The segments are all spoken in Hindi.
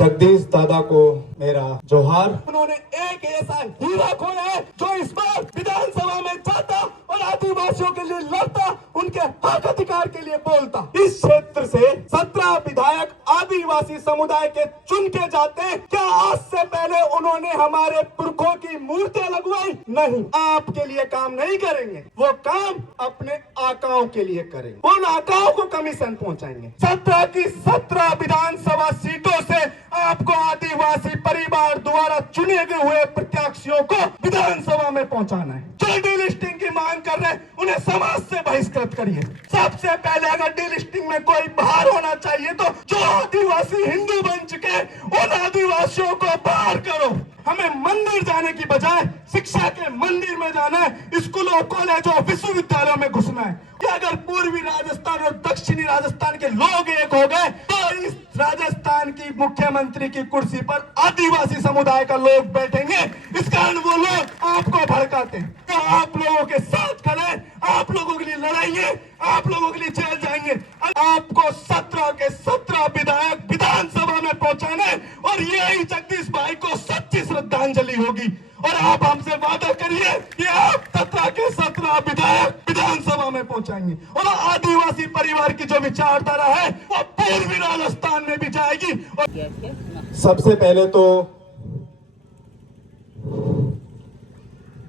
जगदीश दादा को मेरा जोहार। उन्होंने एक ऐसा हीरा खोया है जो इस बार विधानसभा में जाता और आदिवासियों के लिए लड़ता, उनके हक अधिकार के लिए बोलता। इस क्षेत्र से 17 विधायक आदिवासी समुदाय के चुन के जाते हैं। क्या आज से पहले उन्होंने हमारे पुरखों की मूर्तियां लगवाई? नहीं, आपके लिए काम नहीं करेंगे, वो काम अपने आकाओं के लिए करेंगे। उन आकाओं को कमीशन पहुंचाएंगे। 17 की 17 विधानसभा सीटों से आपको आदिवासी परिवार द्वारा चुने गए हुए प्रत्याशियों को विधानसभा में पहुंचाना है। जो डीलिस्टिंग की मांग कर रहे हैं उन्हें समाज से बहिष्कृत करिए। सबसे पहले अगर डीलिस्टिंग में कोई बाहर होना चाहिए तो जो आदिवासी हिंदू बन चुके उन आदिवासियों को बाहर करो। हमें मंदिर जाने की बजाय शिक्षा के मंदिर में जाना है, स्कूलों कॉलेजों विश्वविद्यालयों में घुसना है। अगर पूर्वी राजस्थान और दक्षिणी राजस्थान के लोग एक हो गए तो इस राजस्थान की मुख्यमंत्री की कुर्सी पर आदिवासी समुदाय का लोग बैठेंगे। इस कारण वो लोग आपको भड़काते हैं। तो आप लोगों के साथ खड़े, आप लोगों के लिए लड़ाइए, आप लोगों के लिए जेल जाएंगे। आपको 17 के 17 विधायक विधानसभा में पहुंचाने और यही जगदीश भाई को सच्ची श्रद्धांजलि होगी। और आप हमसे वादा करिए कि आप 17 के 17 विधायक विधानसभा में पहुंचाएंगे और आदिवासी परिवार की जो विचारधारा है वो पूर्वी राजस्थान में भी जाएगी। और सबसे पहले तो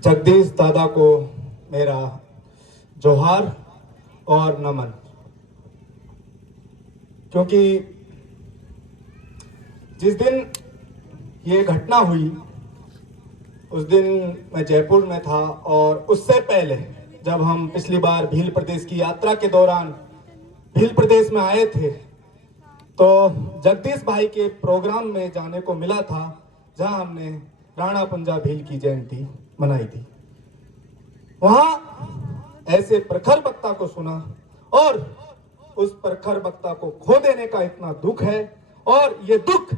जगदीश दादा को मेरा जोहार और नमन, क्योंकि जिस दिन ये घटना हुई उस दिन मैं जयपुर में था। और उससे पहले जब हम पिछली बार भील प्रदेश की यात्रा के दौरान भील प्रदेश में आए थे तो जगदीश भाई के प्रोग्राम में जाने को मिला था, जहां हमने राणा पंजा भील की जयंती मनाई थी। वहां ऐसे प्रखर वक्ता को सुना और उस प्रखर वक्ता को खो देने का इतना दुख है। और ये दुख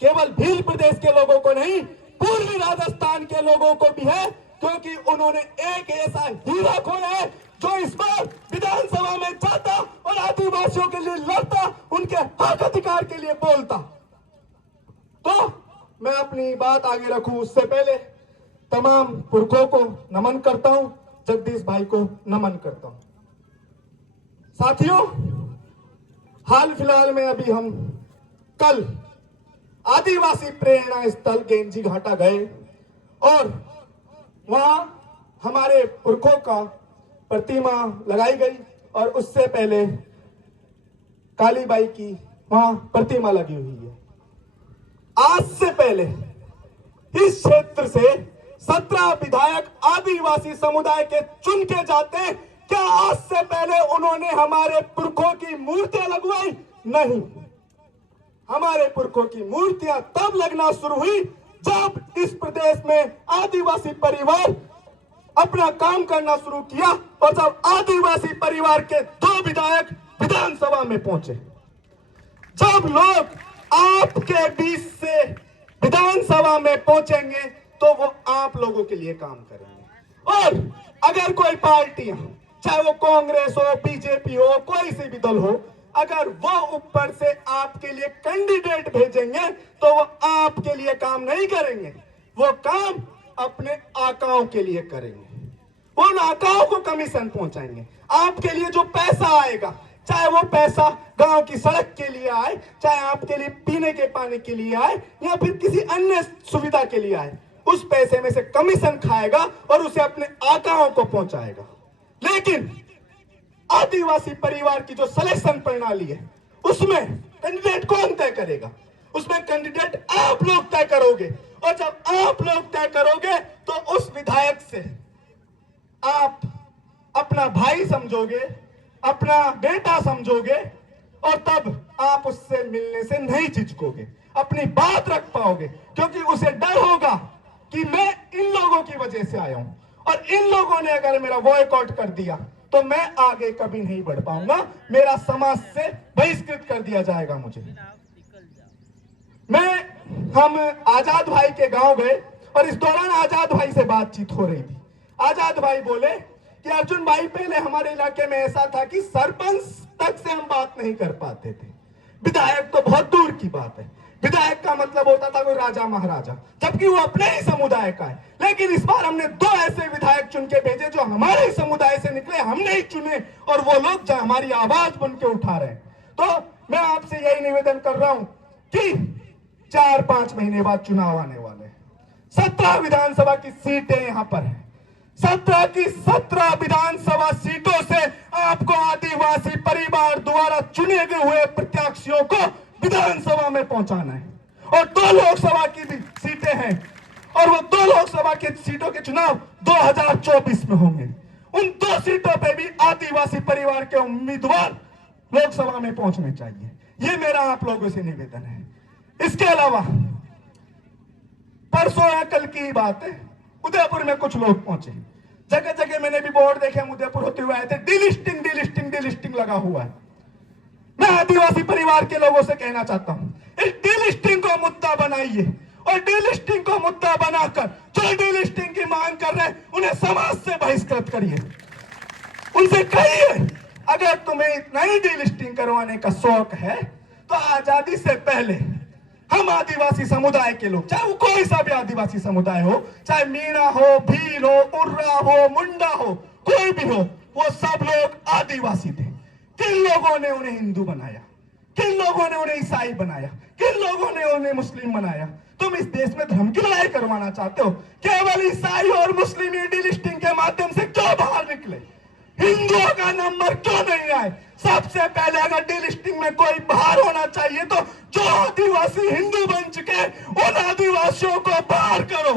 केवल भील प्रदेश के लोगों को नहीं, पूर्वी राजस्थान के लोगों को भी है, क्योंकि उन्होंने एक ऐसा हीरा खोया है जो इस बार विधानसभा में जाता और आदिवासियों के लिए लड़ता, उनके हक अधिकार के लिए बोलता। तो मैं अपनी बात आगे रखूं उससे पहले तमाम पुरखों को नमन करता हूं, जगदीश भाई को नमन करता हूं। साथियों, हाल फिलहाल में अभी हम कल आदिवासी प्रेरणा स्थल गेंजी घाटा गए और वहां हमारे पुरखों का प्रतिमा लगाई गई और उससे पहले कालीबाई की वहां प्रतिमा लगी हुई है। आज से पहले इस क्षेत्र से 17 विधायक आदिवासी समुदाय के चुन के जाते हैं। क्या आज से पहले उन्होंने हमारे पुरखों की मूर्तियां लगवाई? नहीं, हमारे पुरखों की मूर्तियां तब लगना शुरू हुई जब इस प्रदेश में आदिवासी परिवार अपना काम करना शुरू किया और जब आदिवासी परिवार के 2 विधायक विधानसभा में पहुंचे। जब लोग आपके बीच से विधानसभा में पहुंचेंगे तो वो आप लोगों के लिए काम करेंगे। और अगर कोई पार्टियां, चाहे वो कांग्रेस हो, बीजेपी हो, कोई सी भी दल हो, अगर वो ऊपर से आपके लिए कैंडिडेट भेजेंगे तो वो आपके लिए काम नहीं करेंगे, वो काम अपने आकाओं के लिए करेंगे। वो उन आकाओं को कमीशन पहुंचाएंगे। आपके लिए जो पैसा आएगा, चाहे वो पैसा गांव की सड़क के लिए आए, चाहे आपके लिए पीने के पानी के लिए आए या फिर किसी अन्य सुविधा के लिए आए, उस पैसे में से कमीशन खाएगा और उसे अपने आकाओं को पहुंचाएगा। लेकिन आदिवासी परिवार की जो सिलेक्शन प्रणाली है उसमें कैंडिडेट कौन तय करेगा? उसमें कैंडिडेट आप लोग तय करोगे। और जब आप लोग तय करोगे तो उस विधायक से आप अपना भाई समझोगे, अपना बेटा समझोगे और तब आप उससे मिलने से नहीं झिझकोगे, अपनी बात रख पाओगे, क्योंकि उसे डर होगा कि मैं इन लोगों की वजह से आया हूं और इन लोगों ने अगर मेरा बॉयकॉट कर दिया तो मैं आगे कभी नहीं बढ़ पाऊंगा, मेरा समाज से बहिष्कृत कर दिया जाएगा मुझे। हम आजाद भाई के गांव गए और इस दौरान आजाद भाई से बातचीत हो रही थी। आजाद भाई बोले कि अर्जुन भाई, पहले हमारे इलाके में ऐसा था कि सरपंच तक से हम बात नहीं कर पाते थे, विधायक तो बहुत दूर की बात है। विधायक का मतलब होता था कोई राजा महाराजा, जबकि वो अपने ही समुदाय का है। लेकिन इस बार हमने 2 ऐसे विधायक चुन के भेजे जो हमारे ही समुदाय से निकले, हमने ही चुने, और वो लोग जो हमारी आवाज बन के उठा रहे हैं। तो मैं आपसे यही निवेदन कर रहा हूं कि 4-5 महीने बाद चुनाव आने वाले हैं। 17 विधानसभा की सीटें यहां पर है। 17 की 17 विधानसभा सीटों से आपको आदिवासी परिवार द्वारा चुने गए हुए प्रत्याशियों को विधानसभा में पहुंचाना है। और 2 लोकसभा की भी सीटें हैं, और वो 2 लोकसभा की सीटों के चुनाव 2024 में होंगे। उन 2 सीटों पे भी आदिवासी परिवार के उम्मीदवार लोकसभा में पहुंचने चाहिए। ये मेरा आप लोगों से निवेदन है। इसके अलावा परसों या कल की ही बात है, उदयपुर में कुछ लोग पहुंचे। जगह जगह मैंने भी बोर्ड देखे, हम उदयपुर होते हुए आए थे, डिलिस्टिंग लगा हुआ है। मैं आदिवासी परिवार के लोगों से कहना चाहता हूं, इस डिलिस्टिंग को मुद्दा बनाइए, और डिलिस्टिंग को मुद्दा बनाकर जो डिलिस्टिंग की मांग कर रहे हैं उन्हें समाज से बहिष्कृत करिए। उनसे कहिए, अगर तुम्हें इतना ही डिलिस्टिंग करवाने का शौक है तो आजादी से पहले हम आदिवासी समुदाय के लोग, चाहे वो कोई सा भी आदिवासी समुदाय हो, चाहे मीणा हो, भील हो, उर्रा हो, मुंडा हो, कोई भी हो, वो सब लोग आदिवासी थे। किन लोगों ने उन्हें हिंदू बनाया? किन लोगों ने उन्हें ईसाई बनाया? किन लोगों ने उन्हें मुस्लिम बनाया? तुम इस देश में धर्म की लड़ाई करवाना चाहते हो? केवल ईसाई और मुस्लिम डिलिस्टिंग के माध्यम से क्यों बाहर निकले? हिंदुओं का नंबर क्यों नहीं आए? सबसे पहले अगर डिलिस्टिंग में कोई बाहर होना चाहिए तो जो आदिवासी हिंदू बन चुके उन आदिवासियों को बाहर करो।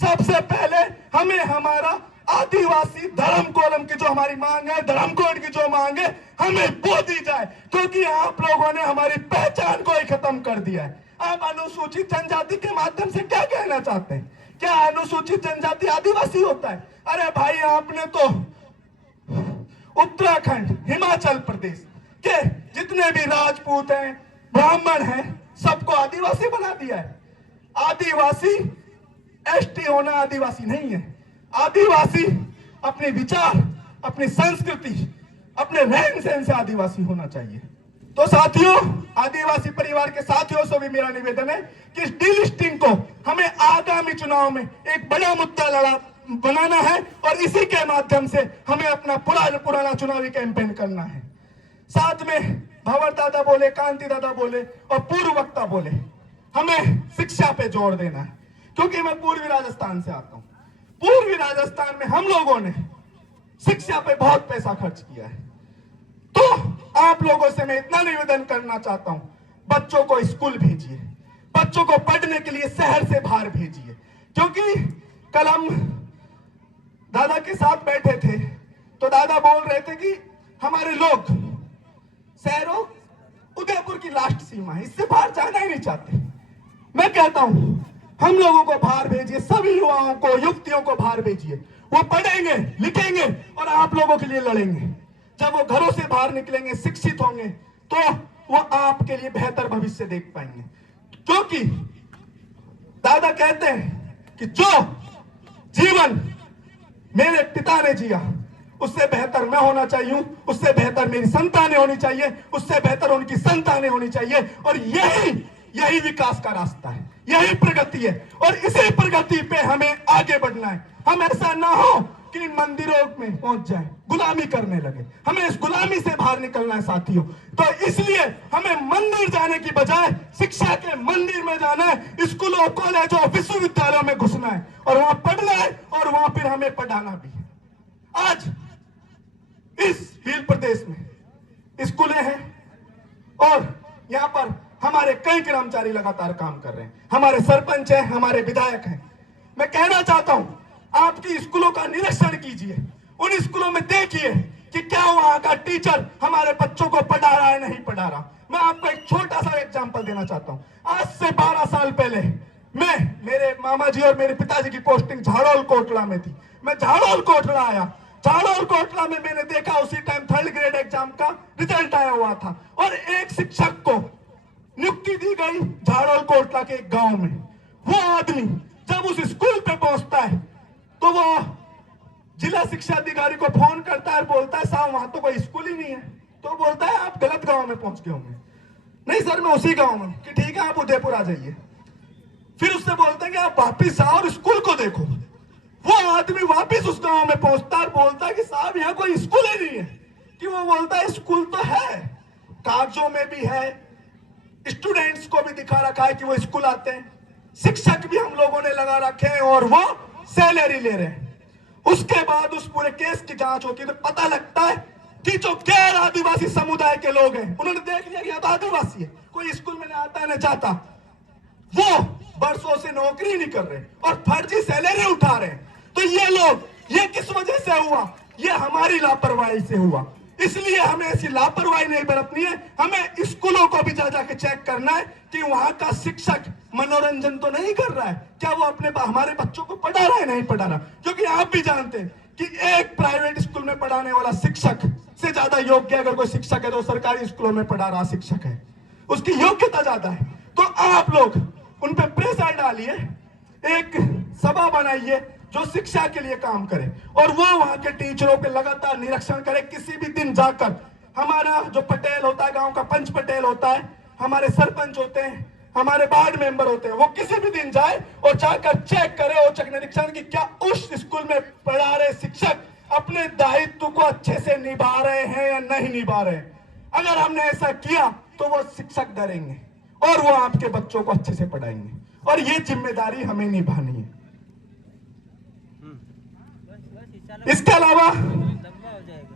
सबसे पहले हमें हमारा आदिवासी धर्म कोलम की जो हमारी मांग है, धर्म कोड की जो मांग है, हमें वो दी जाए, क्योंकि आप लोगों ने हमारी पहचान को ही खत्म कर दिया है। आप अनुसूचित जनजाति के माध्यम से क्या कहना चाहते हैं? क्या अनुसूचित जनजाति आदिवासी होता है? अरे भाई, आपने तो उत्तराखंड, हिमाचल प्रदेश के जितने भी राजपूत हैं, ब्राह्मण हैं, सबको आदिवासी बना दिया है। आदिवासी एसटी होना आदिवासी नहीं है। आदिवासी अपने विचार, अपनी संस्कृति, अपने रहन सहन से आदिवासी होना चाहिए। तो साथियों, आदिवासी परिवार के साथियों से भी मेरा निवेदन है कि इस डिलिस्टिंग को हमें आगामी चुनाव में एक बड़ा मुद्दा बनाना है, और इसी के माध्यम से हमें अपना पुराना चुनावी कैंपेन करना है। साथ में भंवर दादा बोले, कांति दादा बोले और पूर्व वक्ता बोले, हमें शिक्षा पे जोर देना है, क्योंकि मैं पूर्वी राजस्थान से आता हूं। पूर्वी राजस्थान में हम लोगों ने शिक्षा पे बहुत पैसा खर्च किया है। तो आप लोगों से मैं इतना निवेदन करना चाहता हूं, बच्चों को स्कूल भेजिए, बच्चों को पढ़ने के लिए शहर से बाहर भेजिए। क्योंकि कल हम दादा के साथ बैठे थे तो दादा बोल रहे थे कि हमारे लोग शहरों, उदयपुर की लास्ट सीमा है, इससे बाहर जाना ही नहीं चाहते। मैं कहता हूं, हम लोगों को बाहर भेजिए, सभी युवाओं को, युवतियों को बाहर भेजिए। वो पढ़ेंगे, लिखेंगे और आप लोगों के लिए लड़ेंगे। जब वो घरों से बाहर निकलेंगे, शिक्षित होंगे, तो वो आपके लिए बेहतर भविष्य देख पाएंगे। क्योंकि दादा कहते हैं कि जो जीवन मेरे पिता ने जिया, उससे बेहतर मैं होना चाहिए, उससे बेहतर मेरी संतानें होनी चाहिए, उससे बेहतर उनकी संतानें होनी चाहिए। और यही विकास का रास्ता है, यही प्रगति है, और इसी प्रगति पे हमें आगे बढ़ना है। हम ऐसा ना हो कि इन मंदिरों में पहुंच जाए, गुलामी करने लगे। हमें इस गुलामी से बाहर निकलना है साथियों। तो इसलिए हमें मंदिर जाने की बजाय शिक्षा के मंदिर में जाना है, स्कूलों, कॉलेजों, विश्वविद्यालयों में घुसना है और वहां पढ़ना है, और वहां फिर हमें पढ़ाना भी है। आज इस भील प्रदेश में स्कूलें हैं और यहां पर हमारे कई कर्मचारी लगातार काम कर रहे हैं, हमारे सरपंच हैं, हमारे विधायक हैं। मैं कहना चाहता हूं, आपकी स्कूलों का निरीक्षण कीजिए, उन स्कूलों में देखिए कि क्या वहां का टीचर हमारे बच्चों को पढ़ा रहा है, नहीं पढ़ा रहा। मैं आपको एक छोटा सा एग्जांपल देना चाहता हूं। आज से 12 साल पहले मेरे मामा जी और मेरे पिताजी की पोस्टिंग झाड़ोल कोटला में थी। मैं झाड़ोल कोटला आया, झाड़ोल कोटला में मैंने देखा उसी टाइम 3rd ग्रेड एग्जाम का रिजल्ट आया हुआ था, और एक शिक्षक को नियुक्ति दी गई झाड़ोल कोटला के एक गांव में। वो आदमी जब उस स्कूल पे पहुंचता है तो वो जिला शिक्षा अधिकारी को फोन करता है, बोलता है साहब वहां तो कोई स्कूल ही नहीं है। तो बोलता है आप गलत गांव में पहुंच गए होंगे। नहीं सर मैं उसी गांव में, कि ठीक है आप उदयपुर आ जाइए। फिर उससे बोलते हैं कि आप वापिस आओ और स्कूल को देखो। वो आदमी वापिस उस गांव में पहुंचता है, बोलता है कि साहब यहाँ कोई स्कूल ही नहीं है। कि वो बोलता है स्कूल तो है, कागजों में भी है, स्टूडेंट्स को भी दिखा रखा है कि वो स्कूल आते हैं, शिक्षक भी हम लोगों ने लगा रखे हैं और वो सैलरी ले रहे हैं। उसके बाद उस पूरे केस की जांच होती है तो पता लगता है कि जो गैर आदिवासी समुदाय के लोग हैं, उन्होंने देख लिया कि यह तो आदिवासी है, कोई स्कूल में ना आता है ना जाता, वो बरसों से नौकरी नहीं कर रहे और फर्जी सैलरी उठा रहे हैं। तो ये लोग, ये किस वजह से हुआ? ये हमारी लापरवाही से हुआ। इसलिए हमें ऐसी लापरवाही नहीं बरतनी है। हमें स्कूलों को भी जा जाके चेक करना है कि वहां का शिक्षक मनोरंजन तो नहीं कर रहा है, क्या वो अपने हमारे बच्चों को पढ़ा रहा है, नहीं पढ़ा रहा। क्योंकि आप भी जानते हैं कि एक प्राइवेट स्कूल में पढ़ाने वाला शिक्षक से ज्यादा योग्य अगर कोई शिक्षक है तो सरकारी स्कूलों में पढ़ा रहा शिक्षक है, उसकी योग्यता ज्यादा है। तो आप लोग उन पर प्रेशर डालिए, एक सभा बनाइए जो शिक्षा के लिए काम करे और वो वहां के टीचरों पे लगातार निरीक्षण करे। किसी भी दिन जाकर हमारा जो पटेल होता है, गांव का पंच पटेल होता है, हमारे सरपंच होते हैं, हमारे वार्ड मेंबर होते हैं, वो किसी भी दिन जाए और जाकर चेक करे, औचक निरीक्षण की क्या उस स्कूल में पढ़ा रहे शिक्षक अपने दायित्व को अच्छे से निभा रहे हैं या नहीं निभा रहे हैं। अगर हमने ऐसा किया तो वो शिक्षक डरेंगे और वो आपके बच्चों को अच्छे से पढ़ाएंगे और ये जिम्मेदारी हमें निभानी है। इसके अलावा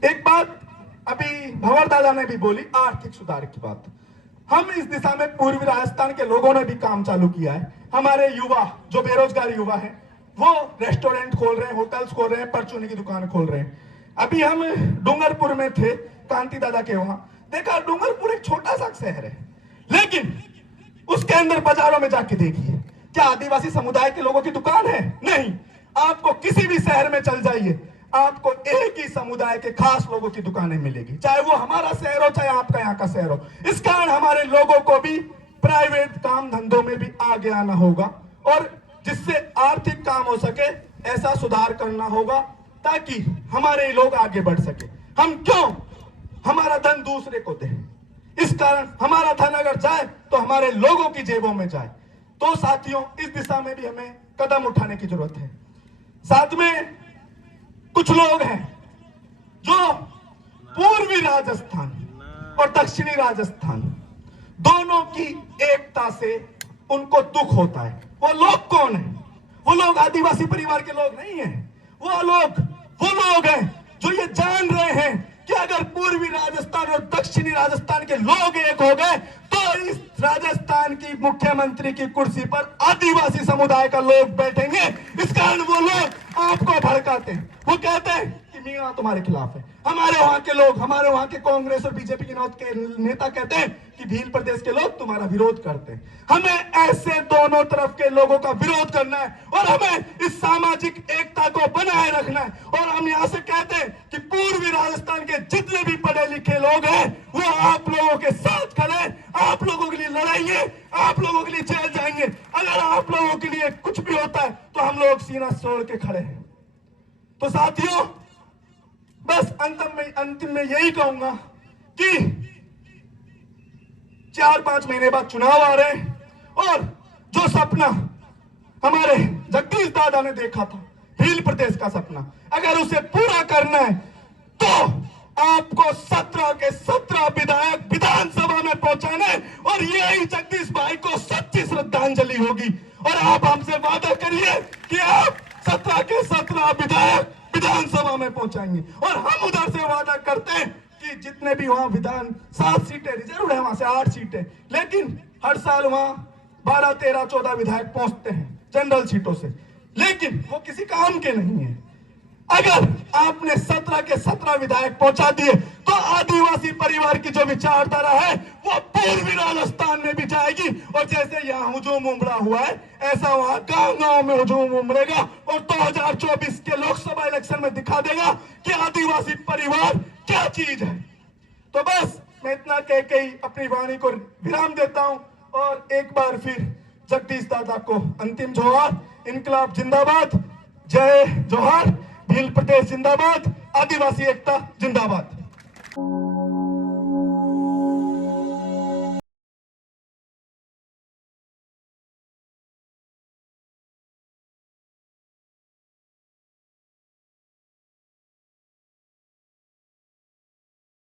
एक बात अभी भंवर दादा ने भी बोली, आर्थिक सुधार की बात। हम इस दिशा में पूर्वी राजस्थान के लोगों ने भी काम चालू किया है। हमारे युवा जो बेरोजगार युवा हैं वो रेस्टोरेंट खोल रहे हैं, होटल्स खोल रहे हैं, परचूनी की दुकान खोल रहे हैं। अभी हम डूंगरपुर में थे कांति दादा के वहां, देखा डूंगरपुर एक छोटा सा शहर है, लेकिन उसके अंदर बाजारों में जाके देखिए क्या आदिवासी समुदाय के लोगों की दुकान है? नहीं। आपको किसी भी शहर में चल जाइए, आपको एक ही समुदाय के खास लोगों की दुकानें मिलेगी, चाहे वो हमारा शहर हो चाहे आपका यहाँ का शहर हो। इस कारण हमारे लोगों को भी प्राइवेट काम धंधों में भी आगे आना होगा और जिससे आर्थिक काम हो सके ऐसा सुधार करना होगा ताकि हमारे लोग आगे बढ़ सके। हम क्यों हमारा धन दूसरे को दें? इस कारण हमारा धन अगर जाए तो हमारे लोगों की जेबों में जाए। तो साथियों, इस दिशा में भी हमें कदम उठाने की जरूरत है। साथ में कुछ लोग हैं जो पूर्वी राजस्थान और दक्षिणी राजस्थान दोनों की एकता से उनको दुख होता है। वो लोग कौन है? वो लोग आदिवासी परिवार के लोग नहीं हैं। वो लोग हैं जो ये जान रहे हैं कि अगर पूर्वी राजस्थान और दक्षिणी राजस्थान के लोग एक हो गए तो इस राजस्थान की मुख्यमंत्री की कुर्सी पर आदिवासी समुदाय का लोग बैठेंगे। इस कारण वो लोग आपको भड़काते हैं, वो कहते हैं कि मीणा तुम्हारे खिलाफ है। हमारे वहां के लोग, हमारे वहां के कांग्रेस और बीजेपी के नेता कहते हैं कि भील प्रदेश के लोग तुम्हारा विरोध करते हैं। हमें ऐसे दोनों तरफ के लोगों का विरोध करना है और हमें इस सामाजिक एकता को बनाए रखना है। और हम यहाँ से कहते हैं कि पूर्वी राजस्थान के जितने भी पढ़े लिखे लोग हैं वो आप लोगों के साथ खड़े, आप लोगों के लिए लड़ाएंगे, आप लोगों के लिए जेल जाएंगे। अगर आप लोगों के लिए कुछ भी होता है तो हम लोग सीना छोड़ के खड़े हैं। तो साथियों, बस अंतिम में यही कहूंगा कि 4-5 महीने बाद चुनाव आ रहे हैं और जो सपना हमारे जगदीश दादा ने देखा था, भील प्रदेश का सपना, अगर उसे पूरा करना है तो आपको 17 के 17 विधायक विधानसभा में पहुंचाना है और यही जगदीश भाई को सच्ची श्रद्धांजलि होगी। और आप हमसे वादा करिए कि आप 17 के 17 विधायक विधानसभा में पहुंचाएंगे और हम उधर से वादा करते हैं कि जितने भी वहां 7 सीटें रिजर्व है, वहां से 8 सीटें, लेकिन हर साल वहां 12, 13, 14 विधायक पहुंचते हैं जनरल सीटों से, लेकिन वो किसी काम के नहीं है। अगर आपने 17 के 17 विधायक पहुंचा दिए तो आदिवासी परिवार की जो विचारधारा है वो पूर्वी राजस्थान में भी जाएगी और जैसे यहाँ हुजूम उमड़ा हुआ है ऐसा वहां गांव-गांव में हुजूम उमड़ेगा और 2024 के लोकसभा इलेक्शन में दिखा देगा कि आदिवासी परिवार क्या चीज है। तो बस मैं इतना कह के ही अपनी वाणी को विराम देता हूं और एक बार फिर जगदीश दादा को अंतिम जोहार। इनकलाब जिंदाबाद, जय जोहार, भील प्रदेश जिंदाबाद, आदिवासी एकता जिंदाबाद।